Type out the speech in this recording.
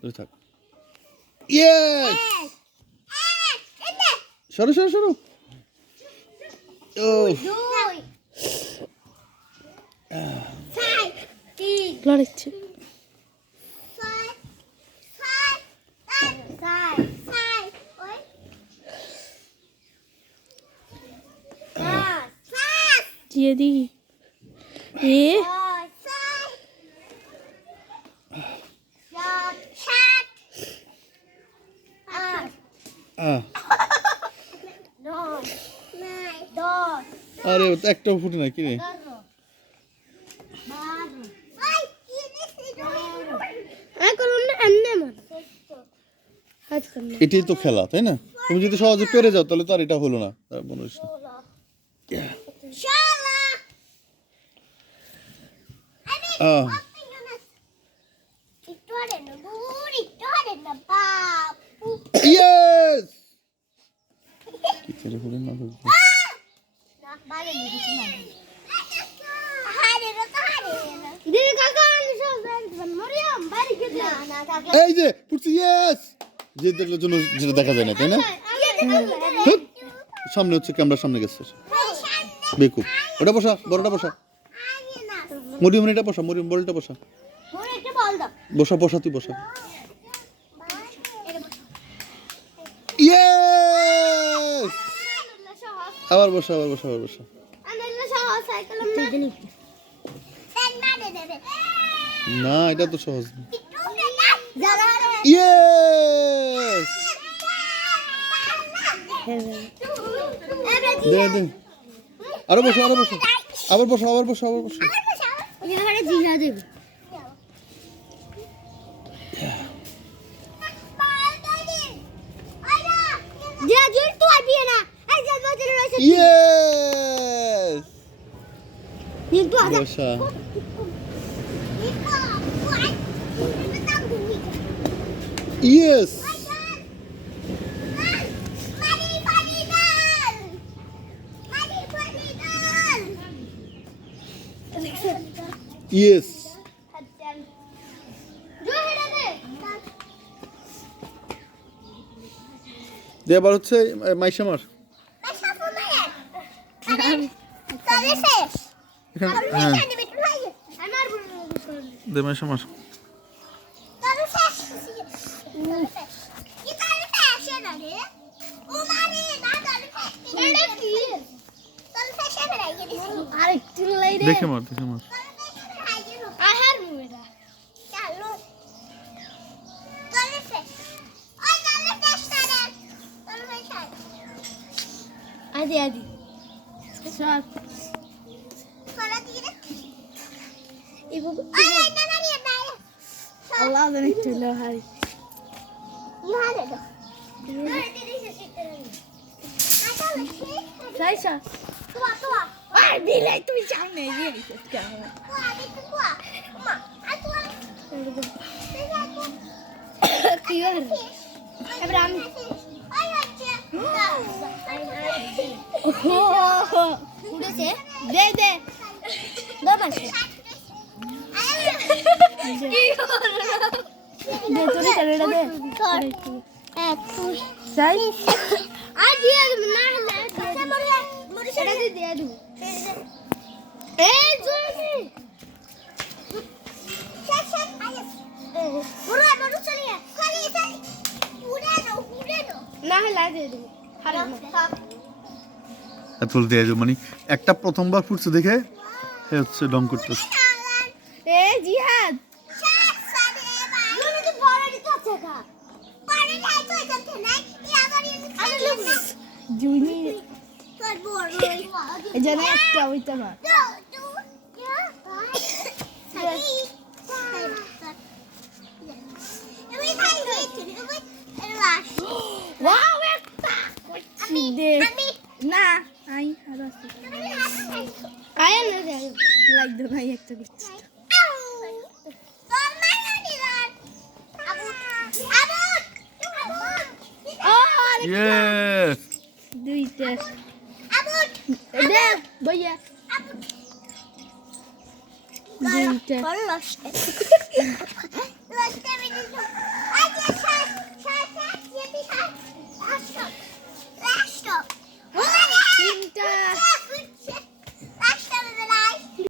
ধরে থাক। ইয়েস! সরো সরো সরো। ও লড়াইছে। দিয়ে দি এ আরে ও তো একটাও ফুটে না কি রে? এটাই তো খেলা, তাই না? তুমি যদি সহজে পেরে যাও তাহলে তো আর এটা হলো না। তার মনে হচ্ছে ইয়েস! কি ছেড়ে ফুটে না বলতে? এই যে ফুটছে, ইয়েস! যে দেখলে জন্য যেটা দেখা যায় না, তাই না? হুপ! সামনে হচ্ছে ক্যামেরার সামনে গেছে বেকুব। ওটা বসা, বড়টা বসা। মরিয়ম এটা বসা, মরিয়ম বলটা বসা। বসা বসা, তুই বসা। ইয়েস! আবার বসা, আবার বসা, আবার বসা। না, এটা তো সহজ না। ইয়েস! দে দে। আরো বসো, আরো বসো। আবার বসো, আবার বসো, আবার বসো। ইয়েস! বসা। ইয়েস! ইয়েস! দে এবার হচ্ছে মাইশামার। হ্যাঁ দে মাইশামার। দেখে মার, দেখে মার। আদি আদি সব Allah জানে চলো হাই সাইসা আই বিলাই তুমি সামনে এগিয়ে গেছো কেন কি হলো এবার আমি উড়েছে দে দে দে পাশে দে তোরে চলে দে এক তুই সাই আ দিয়ে না না কাছে মরে মরে সেটা দিয়ে দে এই জোরে শেষ শেষ আইস পুরো মরু চলিয়ে খালি খালি উড়ে না হলা দে দে হারা এতল দিয়ে যাও মানে একটা প্রথমবার ফুটছে দেখে এ হচ্ছে ডং করতেছে। এ জিহাদ জুনি এই জানা একটা ওইটা না ওয়াও একটা দে না আই আর আছে আয় না দে লাইক দে ভাই একটা করছিস ইয়েস! দুইটা দে বইয়া দুইটা